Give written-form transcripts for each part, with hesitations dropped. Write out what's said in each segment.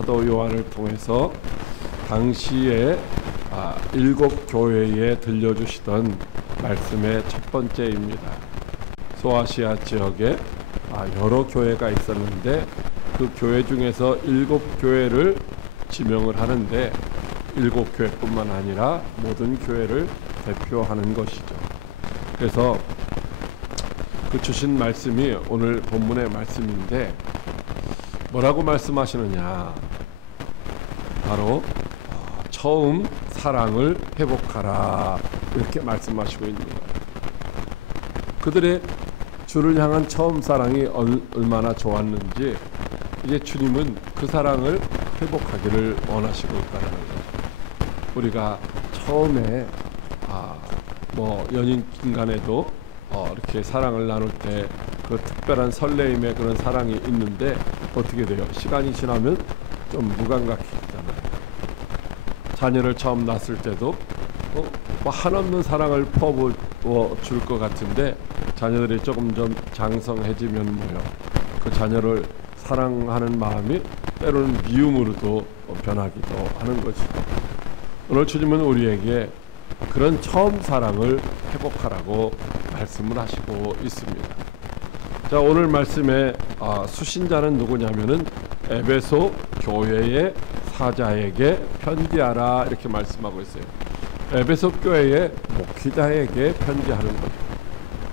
사도 요한을 통해서 당시에 7교회에 들려주시던 말씀의 첫 번째입니다. 소아시아 지역에 여러 교회가 있었는데 그 교회 중에서 7교회를 지명을 하는데 7교회뿐만 아니라 모든 교회를 대표하는 것이죠. 그래서 그 주신 말씀이 오늘 본문의 말씀인데 뭐라고 말씀하시느냐, 바로 처음 사랑을 회복하라 이렇게 말씀하시고 있는 거예요. 그들의 주를 향한 처음 사랑이 얼마나 좋았는지 이제 주님은 그 사랑을 회복하기를 원하시고 있다는 거죠. 우리가 처음에 연인 간에도 이렇게 사랑을 나눌 때 그 특별한 설레임의 그런 사랑이 있는데 어떻게 돼요? 시간이 지나면 좀 무감각해지잖아요. 자녀를 처음 낳았을 때도 한없는 사랑을 퍼부어 줄 것 같은데 자녀들이 조금 좀 장성해지면 그 자녀를 사랑하는 마음이 때로는 미움으로도 변하기도 하는 것이죠. 오늘 주님은 우리에게 그런 처음 사랑을 회복하라고 말씀을 하시고 있습니다. 자, 오늘 말씀의 수신자는 누구냐면은 에베소 교회의 사자에게 편지하라 이렇게 말씀하고 있어요. 에베소 교회의 목회자에게 편지하는 거죠.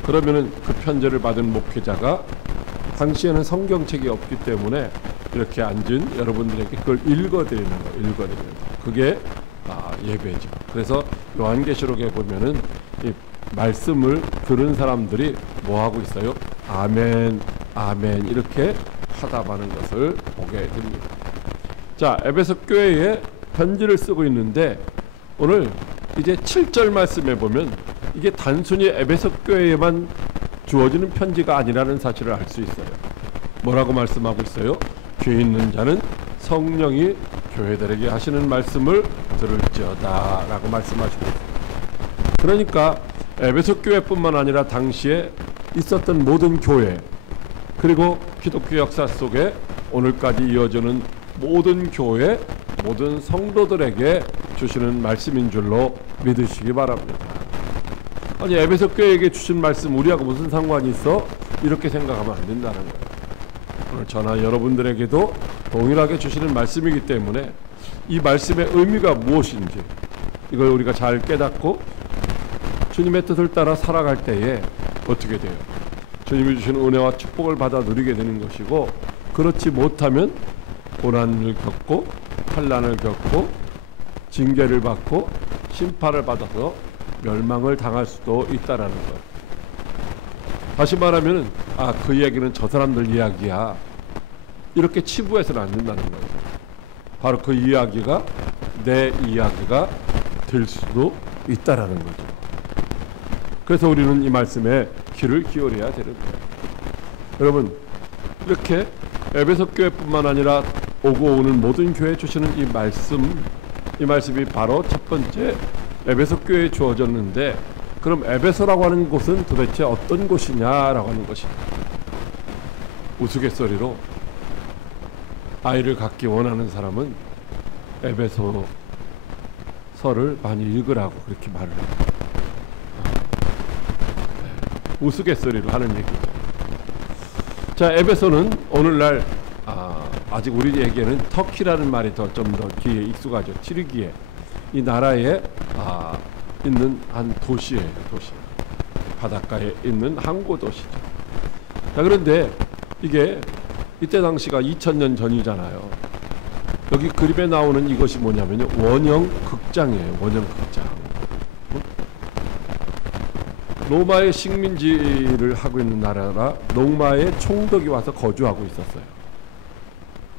그러면은 그 편지를 받은 목회자가 당시에는 성경책이 없기 때문에 이렇게 앉은 여러분들에게 그걸 읽어드리는 거예요. 읽어드리는 거. 그게 예배죠. 그래서 요한계시록에 보면은 이 말씀을 들은 사람들이 뭐 하고 있어요? 아멘, 아멘 이렇게 화답하는 것을 보게 됩니다. 자, 에베소 교회에 편지를 쓰고 있는데 오늘 이제 7절 말씀에 보면 이게 단순히 에베소 교회에만 주어지는 편지가 아니라는 사실을 알 수 있어요. 뭐라고 말씀하고 있어요? 귀 있는 자는 성령이 교회들에게 하시는 말씀을 들을지어다 라고 말씀하시고 있어요. 그러니까 에베소 교회뿐만 아니라 당시에 있었던 모든 교회, 그리고 기독교 역사 속에 오늘까지 이어지는 모든 교회, 모든 성도들에게 주시는 말씀인 줄로 믿으시기 바랍니다. 아니, 에베소 교회에게 주신 말씀 우리하고 무슨 상관이 있어? 이렇게 생각하면 안 된다는 거예요. 오늘 저나 여러분들에게도 동일하게 주시는 말씀이기 때문에 이 말씀의 의미가 무엇인지 이걸 우리가 잘 깨닫고 주님의 뜻을 따라 살아갈 때에 어떻게 돼요? 주님이 주시는 은혜와 축복을 받아 누리게 되는 것이고, 그렇지 못하면 고난을 겪고 환난을 겪고 징계를 받고 심판을 받아서 멸망을 당할 수도 있다라는 것. 다시 말하면 그 이야기는 저 사람들 이야기야 이렇게 치부해서는 안 된다는 거예요. 바로 그 이야기가 내 이야기가 될 수도 있다라는 거죠. 그래서 우리는 이 말씀에 귀를 기울여야 되는 거예요. 여러분, 이렇게 에베소 교회뿐만 아니라 오고 오는 모든 교회에 주시는 이 말씀이 바로 첫 번째 에베소 교회에 주어졌는데, 그럼 에베소라고 하는 곳은 도대체 어떤 곳이냐라고 하는 것입니다. 우스갯소리로 아이를 갖기 원하는 사람은 에베소서를 많이 읽으라고 그렇게 말을 해요. 우스갯소리로 하는 얘기죠. 자, 에베소는 오늘날 아직 우리에게는 터키라는 말이 좀 더 귀에 익숙하죠. 튀르기에 이 나라에 있는 한 도시예요. 도시. 바닷가에 있는 항구 도시죠. 자, 그런데 이게 이때 당시가 2000년 전이잖아요. 여기 그림에 나오는 이것이 뭐냐면요, 원형 극장이에요. 원형 극장. 로마의 식민지를 하고 있는 나라라 로마의 총독이 와서 거주하고 있었어요.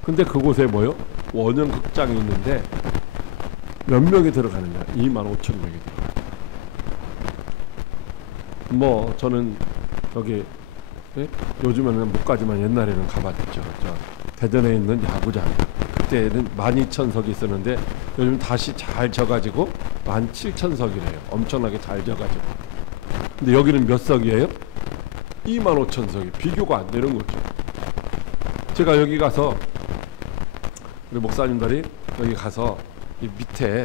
근데 그곳에 뭐요? 원형 극장이 있는데 몇 명이 들어가느냐? 25,000명이 들어가요. 저는 여기 요즘에는 못 가지만 옛날에는 가봤죠. 대전에 있는 야구장, 그때는 12,000석이 있었는데 요즘 다시 잘 져가지고 17,000석이래요. 엄청나게 잘 져가지고. 근데 여기는 몇 석이에요? 25,000석이. 비교가 안 되는 거죠. 제가 여기 가서 우리 목사님들이 여기 가서 이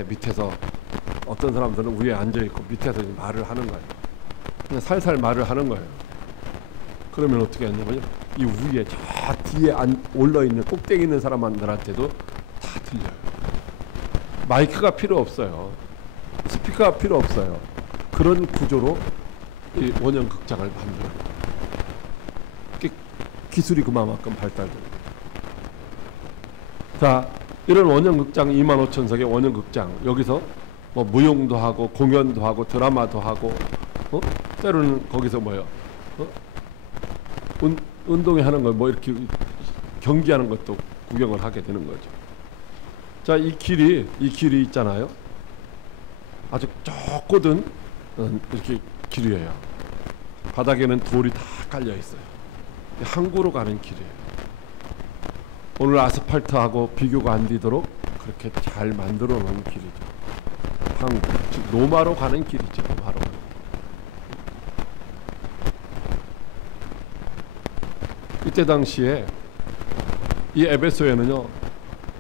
밑에서 어떤 사람들은 위에 앉아 있고 밑에서 말을 하는 거예요. 그냥 살살 말을 하는 거예요. 그러면 어떻게 하냐면요, 이 위에 저 뒤에 올라 있는 꼭대기 있는 사람들한테도 다 들려요. 마이크가 필요 없어요. 스피커가 필요 없어요. 그런 구조로 이 원형 극장을 만들어요. 기술이 그만큼 발달됩니다. 자, 이런 원형 극장 25,000석의 원형 극장, 여기서 뭐 무용도 하고 공연도 하고 드라마도 하고, 때로는 거기서 뭐요, 운동회 하는 거 뭐 이렇게 경기하는 것도 구경을 하게 되는 거죠. 자, 이 길이 있잖아요. 아주 좁거든 이렇게 길이에요. 바닥에는 돌이 다 깔려 있어요. 항구로 가는 길이에요. 오늘 아스팔트하고 비교가 안 되도록 그렇게 잘 만들어 놓은 길이죠. 항구, 즉 로마로 가는 길이죠. 로마로 가는 길. 이때 당시에 이 에베소에는요,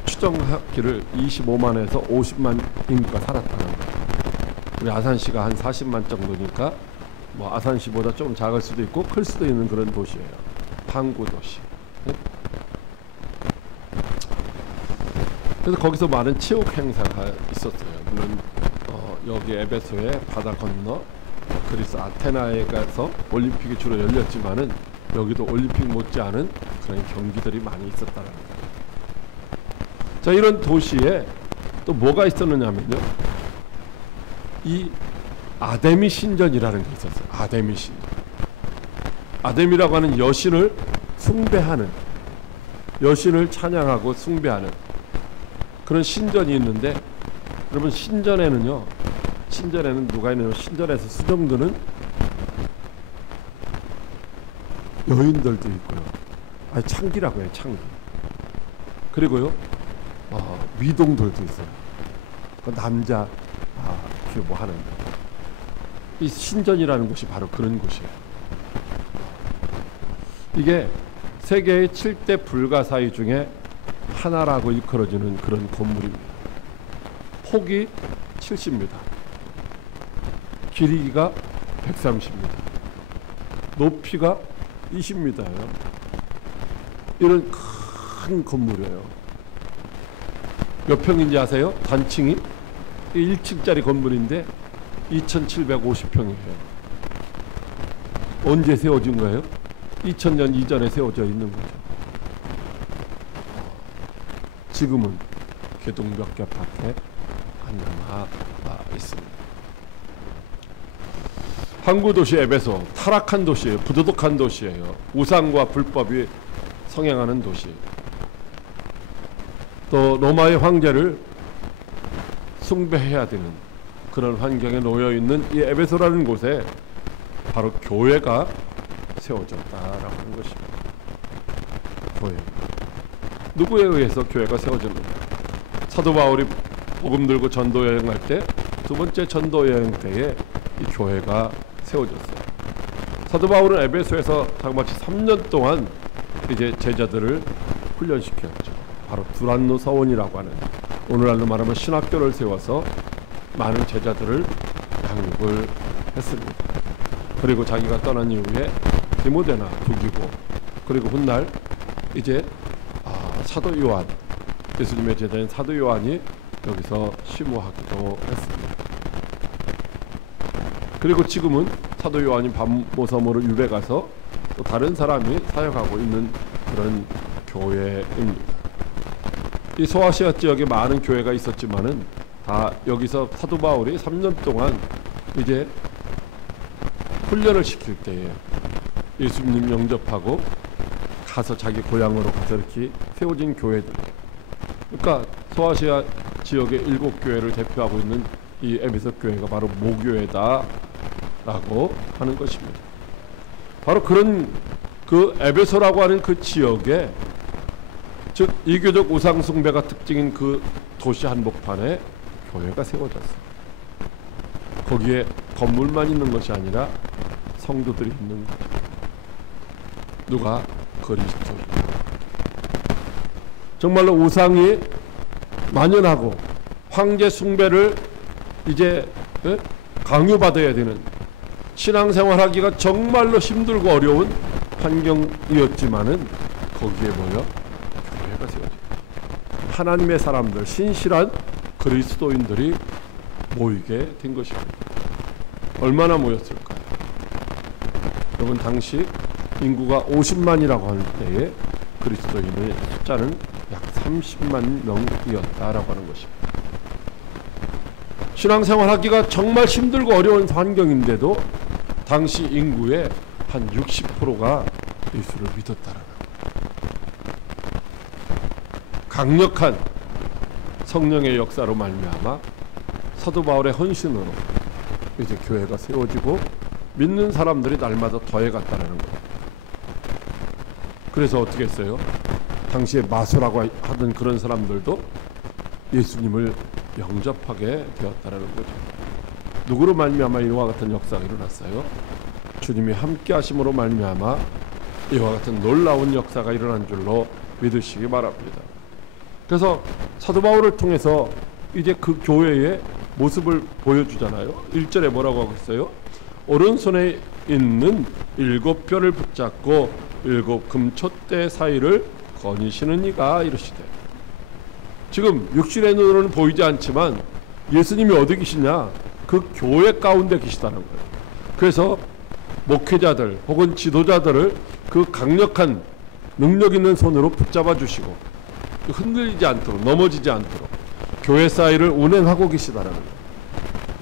추정하기를 25만에서 50만 인구가 살았다는 거예요. 우리 아산시가 한 40만 정도니까 뭐 아산시보다 좀 작을 수도 있고 클 수도 있는 그런 도시예요. 항구 도시. 그래서 거기서 많은 체육 행사가 있었어요. 물론 여기 에베소에 바다 건너 그리스 아테나에 가서 올림픽이 주로 열렸지만은 여기도 올림픽 못지않은 그런 경기들이 많이 있었다는 거예요. 자, 이런 도시에 또 뭐가 있었느냐면요, 이 아데미 신전이라는 게 있었어요. 아데미 신전. 아데미라고 하는 여신을 숭배하는, 여신을 찬양하고 숭배하는 그런 신전이 있는데, 여러분 신전에는 누가 있느냐, 신전에서 수정드는 여인들도 있고요. 아니, 창기라고 해요. 창기. 그리고요, 미동들도 있어요. 그 남자 이렇게 뭐 하는, 이 신전이라는 곳이 바로 그런 곳이에요. 이게 세계의 7대 불가사의 중에 하나라고 일컬어지는 그런 건물입니다. 폭이 70m, 길이가 130m, 높이가 20m예요. 이런 큰 건물이에요. 몇 평인지 아세요? 단층이 1층짜리 건물인데 2,750평이에요. 언제 세워진 거예요? 2000년 이전에 세워져 있는 거죠. 지금은 개동 몇 개 밖에 안 남아 있습니다. 항구 도시 에베소, 타락한 도시예요. 부도덕한 도시예요. 우상과 불법이 성행하는 도시. 또 로마의 황제를 숭배해야 되는 그런 환경에 놓여 있는 이 에베소라는 곳에 바로 교회가 세워졌다라고 하는 것입니다. 교회. 누구에 의해서 교회가 세워졌는가? 사도 바울이 복음 들고 전도 여행할 때, 두 번째 전도 여행 때에 이 교회가 세워졌어요. 사도 바울은 에베소에서 자그마치 3년 동안 이제 제자들을 훈련시켰죠. 바로 두란노 서원이라고 하는, 오늘날로 말하면 신학교를 세워서 많은 제자들을 양육을 했습니다. 그리고 자기가 떠난 이후에 디모데나 두기고, 그리고 훗날 이제 사도 요한, 예수님의 제자인 사도 요한이 여기서 심호하기도 했습니다. 그리고 지금은 사도 요한이 밤모섬으로 유배 가서 또 다른 사람이 사역하고 있는 그런 교회입니다. 이 소아시아 지역에 많은 교회가 있었지만은 다 여기서 사도 바울이 3년 동안 이제 훈련을 시킬 때에 예수님 영접하고 가서 자기 고향으로 가서 이렇게 세워진 교회들. 그러니까 소아시아 지역의 7교회를 대표하고 있는 이 에베소 교회가 바로 모교회다라고 하는 것입니다. 바로 그런 그 에베소라고 하는 그 지역에, 즉 이교적 우상 숭배가 특징인 그 도시 한복판에 교회가 세워졌어요. 거기에 건물만 있는 것이 아니라 성도들이 있는 거죠. 누가? 그리스도인. 정말로 우상이 만연하고 황제 숭배를 이제 강요받아야 되는 신앙생활하기가 정말로 힘들고 어려운 환경이었지만은 거기에 뭐요? 교회가 세워집니다. 하나님의 사람들, 신실한 그리스도인들이 모이게 된 것입니다. 얼마나 모였을까요? 여러분, 당시 인구가 50만이라고 하는 때에 그리스도인의 숫자는 약 30만 명이었다라고 하는 것입니다. 신앙생활하기가 정말 힘들고 어려운 환경인데도 당시 인구의 한 60%가 예수를 믿었다라는 강력한 성령의 역사로 말미암아 사도 바울의 헌신으로 이제 교회가 세워지고 믿는 사람들이 날마다 더해갔다라는 거예요. 그래서 어떻게 했어요? 당시에 마소라고 하던 그런 사람들도 예수님을 영접하게 되었다라는 거죠. 누구로 말미암아 이와 같은 역사가 일어났어요? 주님이 함께 하심으로 말미암아 이와 같은 놀라운 역사가 일어난 줄로 믿으시기 바랍니다. 그래서 사도 바울을 통해서 이제 그 교회의 모습을 보여주잖아요. 1절에 뭐라고 하고 있어요? 오른손에 있는 7뼈를 붙잡고 7 금촛대 사이를 거니시는 이가 이러시되. 지금 육신의 눈으로는 보이지 않지만 예수님이 어디 계시냐? 그 교회 가운데 계시다는 거예요. 그래서 목회자들 혹은 지도자들을 그 강력한 능력 있는 손으로 붙잡아 주시고 흔들리지 않도록, 넘어지지 않도록 교회 사이를 운행하고 계시다는 거예요.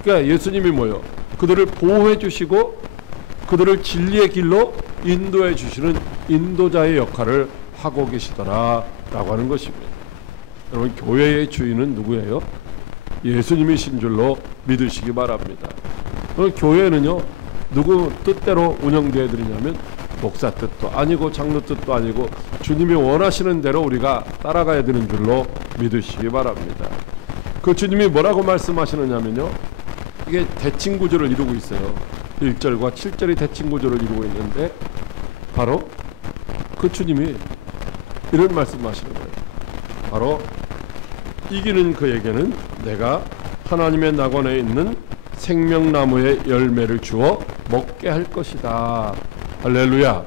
그러니까 예수님이 뭐요? 그들을 보호해 주시고 그들을 진리의 길로 인도해 주시는 인도자의 역할을 하고 계시더라라고 하는 것입니다. 여러분, 교회의 주인은 누구예요? 예수님이신 줄로 믿으시기 바랍니다. 교회는요, 누구 뜻대로 운영되어야 되느냐면 목사 뜻도 아니고 장로 뜻도 아니고 주님이 원하시는 대로 우리가 따라가야 되는 줄로 믿으시기 바랍니다. 그 주님이 뭐라고 말씀하시느냐면요, 이게 대칭 구조를 이루고 있어요. 1절과 7절이 대칭 구조를 이루고 있는데 바로 그 주님이 이런 말씀하시는 거예요. 바로 이기는 그에게는 내가 하나님의 낙원에 있는 생명나무의 열매를 주어 먹게 할 것이다. 할렐루야.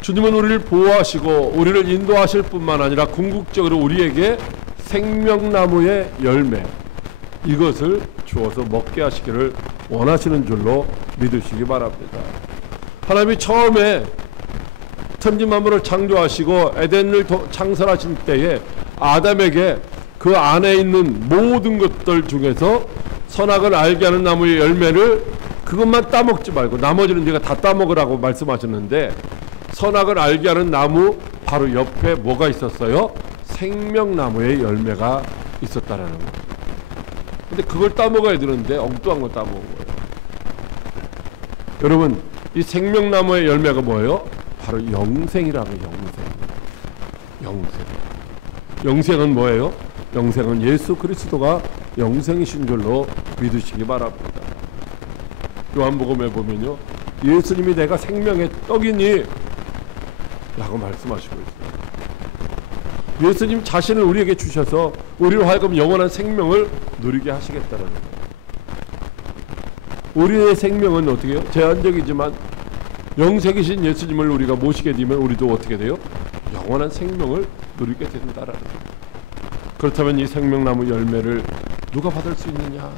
주님은 우리를 보호하시고 우리를 인도하실 뿐만 아니라 궁극적으로 우리에게 생명나무의 열매, 이것을 주어서 먹게 하시기를 원하시는 줄로 믿으시기 바랍니다. 하나님이 처음에 천지 만물을 창조하시고 에덴을 창설하신 때에 아담에게 그 안에 있는 모든 것들 중에서 선악을 알게 하는 나무의 열매를 그것만 따먹지 말고 나머지는 네가 다 따먹으라고 말씀하셨는데, 선악을 알게 하는 나무 바로 옆에 뭐가 있었어요? 생명나무의 열매가 있었다라는 거예요. 근데 그걸 따먹어야 되는데 엉뚱한 걸 따먹은 거예요. 여러분, 이 생명나무의 열매가 뭐예요? 바로 영생이라고. 영생은 뭐예요? 영생은 예수 그리스도가 영생이신 줄로 믿으시기 바랍니다. 요한복음에 보면요, 예수님이 내가 생명의 떡이니 라고 말씀하시고 있어요. 예수님 자신을 우리에게 주셔서 우리로 하여금 영원한 생명을 누리게 하시겠다는 거예요. 우리의 생명은 어떻게 해요? 제한적이지만 영생이신 예수님을 우리가 모시게 되면 우리도 어떻게 돼요? 영원한 생명을 누리게 된다라는 거예요. 그렇다면 이 생명나무 열매를 누가 받을 수 있느냐?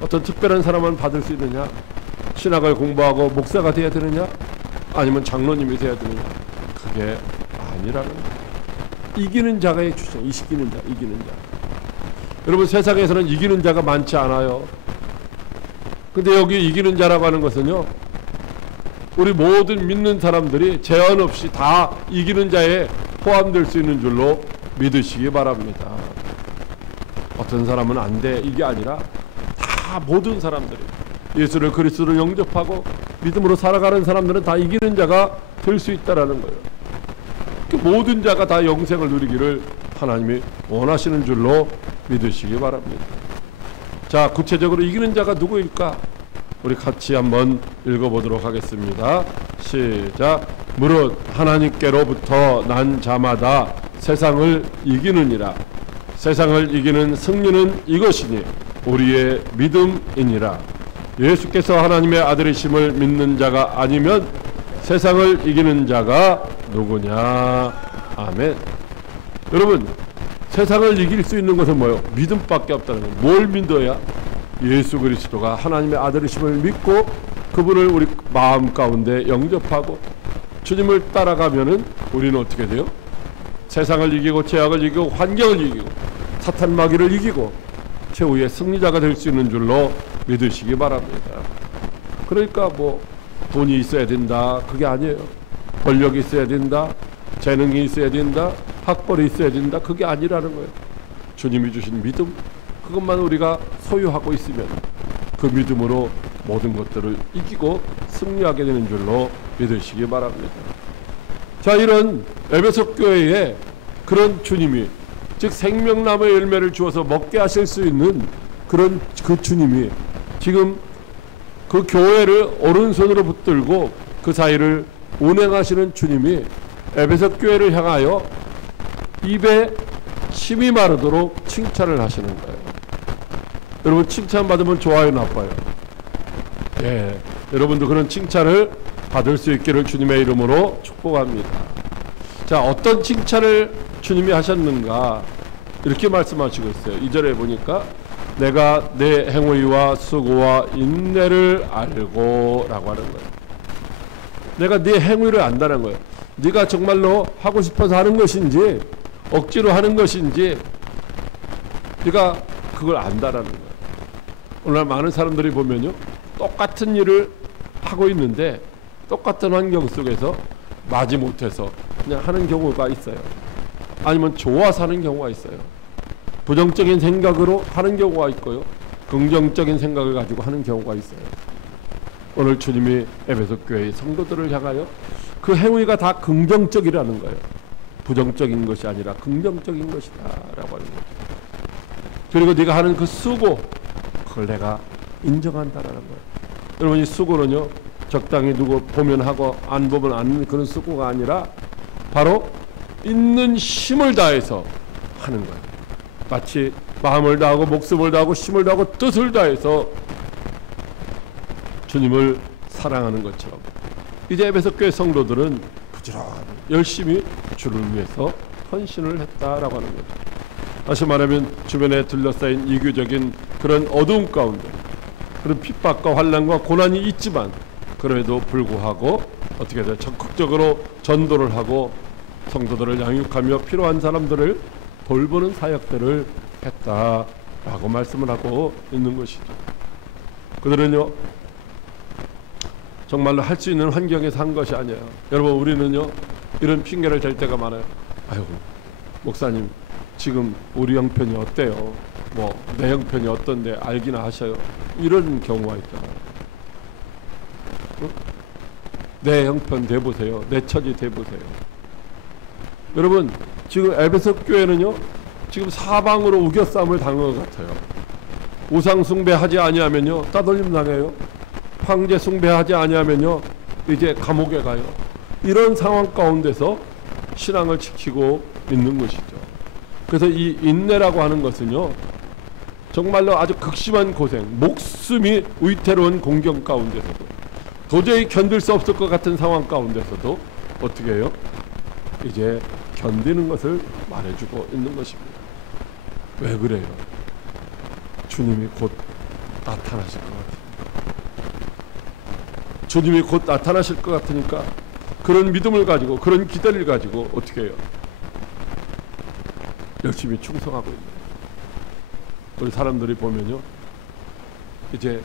어떤 특별한 사람만 받을 수 있느냐? 신학을 공부하고 목사가 돼야 되느냐? 아니면 장로님이 돼야 되느냐? 그게 아니라는 거예요. 이기는 자가의 주장, 이기는 자. 여러분, 세상에서는 이기는 자가 많지 않아요. 근데 여기 이기는 자라고 하는 것은요, 우리 모든 믿는 사람들이 제한 없이 다 이기는 자에 포함될 수 있는 줄로 믿으시기 바랍니다. 어떤 사람은 안 돼, 이게 아니라 다 모든 사람들이 예수를 그리스도를 영접하고 믿음으로 살아가는 사람들은 다 이기는 자가 될 수 있다라는 거예요. 모든 자가 다 영생을 누리기를 하나님이 원하시는 줄로 믿으시기 바랍니다. 자, 구체적으로 이기는 자가 누구일까? 우리 같이 한번 읽어보도록 하겠습니다. 시작. 무릇 하나님께로부터 난 자마다 세상을 이기느니라. 세상을 이기는 승리는 이것이니 우리의 믿음이니라. 예수께서 하나님의 아들이심을 믿는 자가 아니면 세상을 이기는 자가 누구냐. 아멘. 여러분, 세상을 이길 수 있는 것은 뭐예요? 믿음밖에 없다는 거예요. 뭘 믿어야? 예수 그리스도가 하나님의 아들이심을 믿고 그분을 우리 마음 가운데 영접하고 주님을 따라가면은 우리는 어떻게 돼요? 세상을 이기고 죄악을 이기고 환경을 이기고 사탄 마귀를 이기고 최후의 승리자가 될 수 있는 줄로 믿으시기 바랍니다. 그러니까 뭐 돈이 있어야 된다 그게 아니에요. 권력이 있어야 된다, 재능이 있어야 된다, 학벌이 있어야 된다 그게 아니라는 거예요. 주님이 주신 믿음, 그것만 우리가 소유하고 있으면 그 믿음으로 모든 것들을 이기고 승리하게 되는 줄로 믿으시기 바랍니다. 자, 이런 에베소 교회에 그런 주님이, 즉 생명나무의 열매를 주어서 먹게 하실 수 있는 그런 그 주님이 지금 그 교회를 오른손으로 붙들고 그 사이를 운행하시는 주님이 에베소 교회를 향하여 입에 침이 마르도록 칭찬을 하시는 거예요. 여러분, 칭찬받으면 좋아요, 나빠요? 예, 여러분도 그런 칭찬을 받을 수 있기를 주님의 이름으로 축복합니다. 자, 어떤 칭찬을 주님이 하셨는가 이렇게 말씀하시고 있어요. 2절에 보니까 내가 내 행위와 수고와 인내를 알고 라고 하는 거예요. 내가 네 행위를 안다는 거예요. 네가 정말로 하고 싶어서 하는 것인지 억지로 하는 것인지 네가 그걸 안다라는 거예요. 오늘 많은 사람들이 보면요, 똑같은 일을 하고 있는데 똑같은 환경 속에서 마지못해서 그냥 하는 경우가 있어요. 아니면 좋아서 하는 경우가 있어요. 부정적인 생각으로 하는 경우가 있고요, 긍정적인 생각을 가지고 하는 경우가 있어요. 오늘 주님이 에베소 교회의 성도들을 향하여 그 행위가 다 긍정적이라는 거예요. 부정적인 것이 아니라 긍정적인 것이다 라고 하는 거죠. 그리고 네가 하는 그 수고, 그걸 내가 인정한다라는 거예요. 여러분, 이 수고는요, 적당히 누구 보면 하고 안 보면 안 하는 그런 수고가 아니라 바로 있는 힘을 다해서 하는 거예요. 마치 마음을 다하고 목숨을 다하고 힘을 다하고 뜻을 다해서 주님을 사랑하는 것처럼 이제 에베소 교회 성도들은 부지런히 열심히 주를 위해서 헌신을 했다라고 하는 거죠. 다시 말하면 주변에 둘러싸인 이교적인 그런 어두움 가운데 그런 핍박과 환난과 고난이 있지만 그럼에도 불구하고 어떻게 해야 적극적으로 전도를 하고 성도들을 양육하며 필요한 사람들을 돌보는 사역들을 했다라고 말씀을 하고 있는 것이죠. 그들은요, 정말로 할 수 있는 환경에서 한 것이 아니에요. 여러분, 우리는요 이런 핑계를 댈 때가 많아요. 아이고, 목사님 지금 우리 형편이 어때요? 뭐 내 형편이 어떤데 알기나 하셔요? 이런 경우가 있잖아요. 내 형편 대보세요. 내 처지 대보세요. 여러분, 지금 에베소 교회는요 지금 사방으로 우겨싸움을 당한 것 같아요. 우상 숭배하지 아니하면요 따돌림 당해요. 황제 숭배하지 아니하면요 이제 감옥에 가요. 이런 상황 가운데서 신앙을 지키고 있는 것이죠. 그래서 이 인내라고 하는 것은요 정말로 아주 극심한 고생, 목숨이 위태로운 공경 가운데서도 도저히 견딜 수 없을 것 같은 상황 가운데서도 어떻게 해요? 이제 견디는 것을 말해주고 있는 것입니다. 왜 그래요? 주님이 곧 나타나실 것 같아요. 주님이 곧 나타나실 것 같으니까 그런 믿음을 가지고 그런 기대를 가지고 어떻게 해요? 열심히 충성하고 있는 거예요. 우리 사람들이 보면요 이제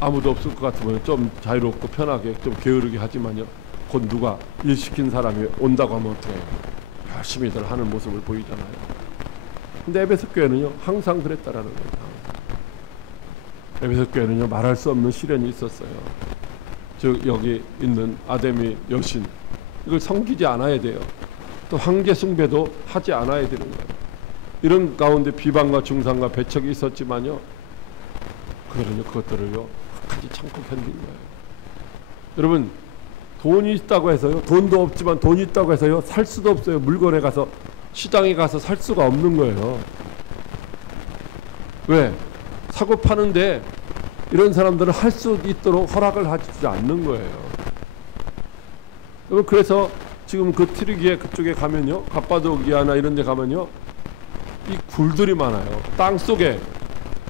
아무도 없을 것 같으면 좀 자유롭고 편하게 좀 게으르게 하지만요 곧 누가 일 시킨 사람이 온다고 하면 어떻게 해요? 열심히들 하는 모습을 보이잖아요. 근데 에베소 교회는요 항상 그랬다라는 거예요. 에베소 교회는요 말할 수 없는 시련이 있었어요. 즉 여기 있는 아데미 여신, 이걸 섬기지 않아야 돼요. 또 황제 숭배도 하지 않아야 되는 거예요. 이런 가운데 비방과 중상과 배척이 있었지만요 그들은요 그것들을요 끝까지 참고 견딘 거예요. 여러분, 돈이 있다고 해서요, 돈도 없지만 돈이 있다고 해서요 살 수도 없어요. 물건에 가서, 시장에 가서 살 수가 없는 거예요. 왜? 사고 파는데 이런 사람들은 할 수 있도록 허락을 하지 않는 거예요. 그래서 지금 그 트리기에 그쪽에 가면요, 갑바도기아나 이런 데 가면요, 이 굴들이 많아요. 땅 속에,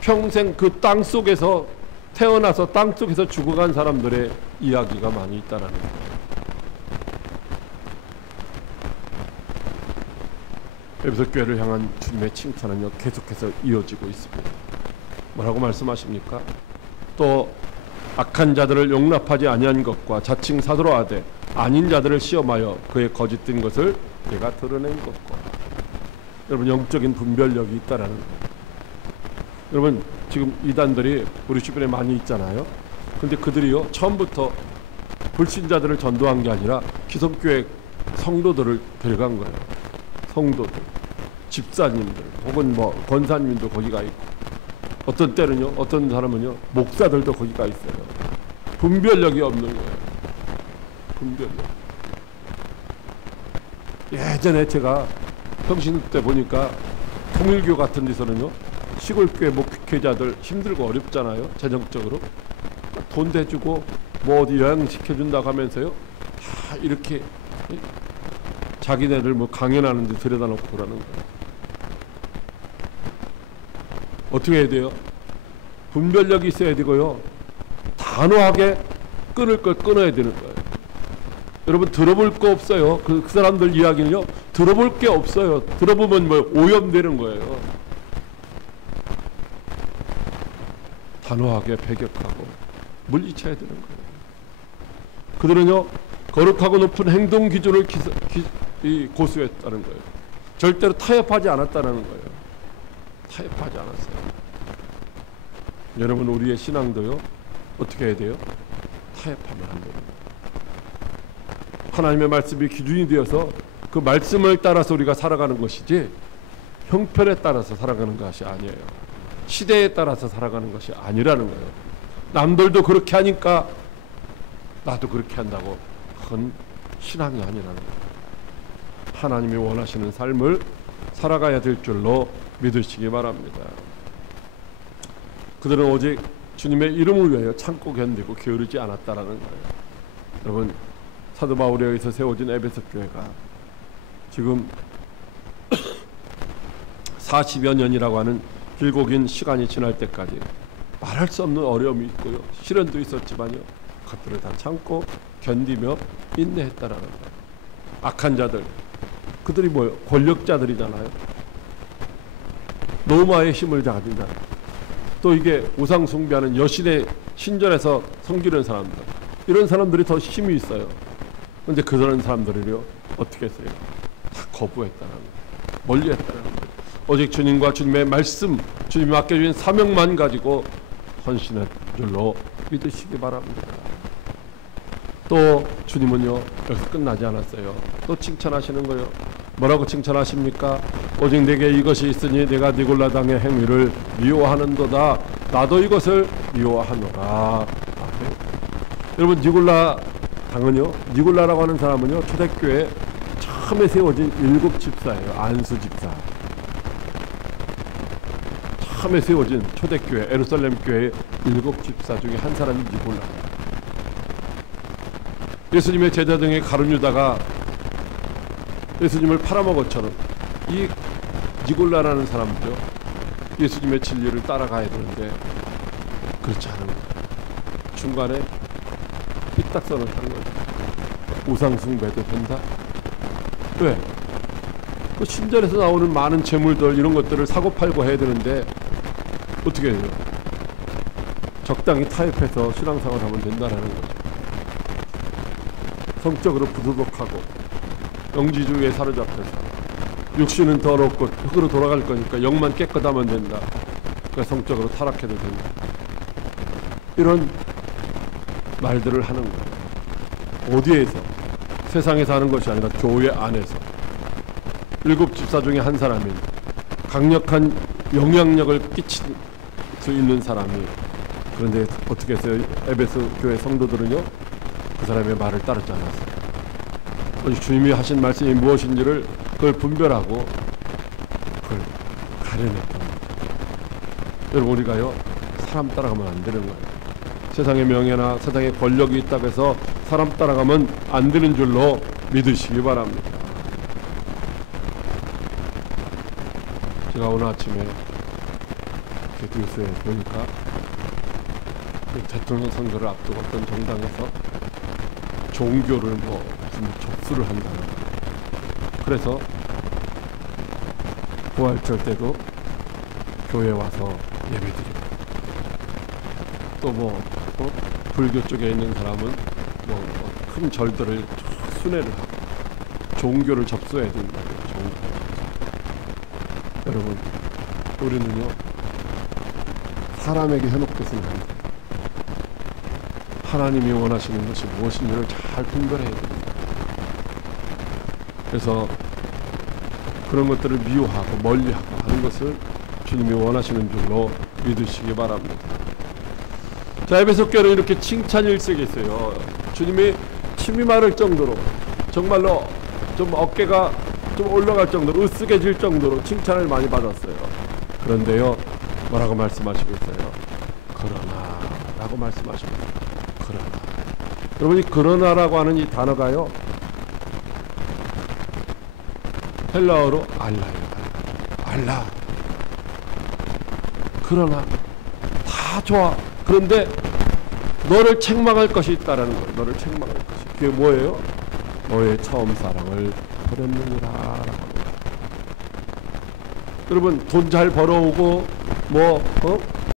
평생 그 땅 속에서 태어나서 땅 속에서 죽어간 사람들의 이야기가 많이 있다라는 거예요. 에베소 교회를 향한 주님의 칭찬은요 계속해서 이어지고 있습니다. 뭐라고 말씀하십니까? 또 악한 자들을 용납하지 아니한 것과 자칭 사도로 하되 아닌 자들을 시험하여 그의 거짓된 것을 내가 드러낸 것과. 여러분, 영적인 분별력이 있다라는 거예요. 여러분, 지금 이단들이 우리 주변에 많이 있잖아요. 근데 그들이요 처음부터 불신자들을 전도한 게 아니라 기성교회 성도들을 데려간 거예요. 성도들, 집사님들, 혹은 뭐 권사님도 거기가 있고, 어떤 때는요, 어떤 사람은요 목사들도 거기가 있어요. 분별력이 없는 거예요. 분별력. 예전에 제가 평신 때 보니까 통일교 같은 데서는요, 시골교회 목회자들 힘들고 어렵잖아요. 재정적으로 돈 대주고 뭐 어디 여행 시켜준다고 하면서요 다 이렇게 자기네들 뭐 강연하는 데 들여다 놓고 그러는 거예요. 어떻게 해야 돼요? 분별력이 있어야 되고요, 단호하게 끊을 걸 끊어야 되는 거예요. 여러분, 들어볼 거 없어요. 그 사람들 이야기는요 들어볼 게 없어요. 들어보면 뭐 오염되는 거예요. 단호하게 배격하고 물리쳐야 되는 거예요. 그들은요 거룩하고 높은 행동 기준을 고수했다는 거예요. 절대로 타협하지 않았다는 거예요. 타협하지 않았어요. 여러분, 우리의 신앙도요 어떻게 해야 돼요? 타협하면 안 됩니다. 하나님의 말씀이 기준이 되어서 그 말씀을 따라서 우리가 살아가는 것이지, 형편에 따라서 살아가는 것이 아니에요. 시대에 따라서 살아가는 것이 아니라는 거예요. 남들도 그렇게 하니까 나도 그렇게 한다고, 그건 신앙이 아니라는 거예요. 하나님이 원하시는 삶을 살아가야 될 줄로 믿으시기 바랍니다. 그들은 오직 주님의 이름을 위하여 참고 견디고 게으르지 않았다라는 거예요. 여러분, 사도 바울에 의해서 세워진 에베소 교회가 지금 40여 년이라고 하는 길고 긴 시간이 지날 때까지 말할 수 없는 어려움이 있고요, 시련도 있었지만요, 그것들을 다 참고 견디며 인내했다라는 거예요. 악한 자들, 그들이 뭐예요? 권력자들이잖아요. 로마의 힘을 가진다. 또 이게 우상 숭배하는 여신의 신전에서 섬기는 사람들, 이런 사람들이 더 힘이 있어요. 그런데 그런 사람들을요 어떻게 했어요? 다 거부했다는 거예요. 멀리했다는 거예요. 오직 주님과 주님의 말씀, 주님이 맡겨주신 사명만 가지고 헌신할 줄로 믿으시기 바랍니다. 또 주님은요 여기서 끝나지 않았어요. 또 칭찬하시는 거예요. 뭐라고 칭찬하십니까? 오직 내게 이것이 있으니 내가 니골라 당의 행위를 미워하는도다. 나도 이것을 미워하노라. 여러분, 니골라 당은요, 니골라라고 하는 사람은요 초대교회 처음에 세워진 7 집사예요. 안수 집사. 처음에 세워진 초대교회 예루살렘 교회의 7 집사 중에 한 사람이 니골라예요. 예수님의 제자 중에 가룟 유다가 예수님을 팔아먹었처럼 이 니골라라는 사람도 예수님의 진리를 따라가야 되는데 그렇지 않은 거예요. 중간에 삐딱선을 탄 거예요. 우상 숭배도 된다. 왜? 그 신전에서 나오는 많은 재물들, 이런 것들을 사고 팔고 해야 되는데 어떻게 해요? 적당히 타협해서 신앙생활을 하면 된다라는 거죠. 성적으로 부도덕하고 영지주의에 사로잡혀서 육신은 더럽고 흙으로 돌아갈 거니까 영만 깨끗하면 된다. 그러니까 성적으로 타락해도 된다. 이런 말들을 하는 거예요. 어디에서? 세상에서 하는 것이 아니라 교회 안에서. 7 집사 중에 한 사람인 강력한 영향력을 끼칠 수 있는 사람이, 그런데 어떻게 했어요? 에베소 교회 성도들은요 그 사람의 말을 따르지 않았어요. 오직 주님이 하신 말씀이 무엇인지를 그걸 분별하고 그걸 가려냈던 거예요. 여러분, 우리가요 사람 따라가면 안 되는 거예요. 세상의 명예나 세상의 권력이 있다고 해서 사람 따라가면 안 되는 줄로 믿으시기 바랍니다. 제가 오늘 아침에 뉴스에 보니까 대통령 선거를 앞두고 어떤 정당에서 종교를 무슨 접수를 한다는 거예요. 그래서 부활절 때도 교회 와서 예배드리고, 또 불교 쪽에 있는 사람은 큰 절들을 순회를 하고 종교를 접수해야 된다. 여러분, 우리는요 사람에게 현혹돼서는 안 돼요. 하나님이 원하시는 것이 무엇인지를 잘 분별해야 됩니다. 그래서 그런 것들을 미워하고 멀리하고 하는 것을 주님이 원하시는 줄로 믿으시기 바랍니다. 자, 에베소 교회는 이렇게 칭찬 일색이 있어요. 주님이 침이 마를 정도로, 정말로 좀 어깨가 좀 올라갈 정도로, 으쓱해질 정도로 칭찬을 많이 받았어요. 그런데요, 뭐라고 말씀하시고 있어요? 그러나 라고 말씀하시고 있어요. 그러나. 여러분, 이 그러나라고 하는 이 단어가요 헬라어로 알라예요. 알라. 그러나 다 좋아. 그런데 너를 책망할 것이 있다라는 거예요. 너를 책망할 것이. 그게 뭐예요? 너의 처음 사랑을 버렸느니라 라고 합니다. 여러분, 돈 잘 벌어오고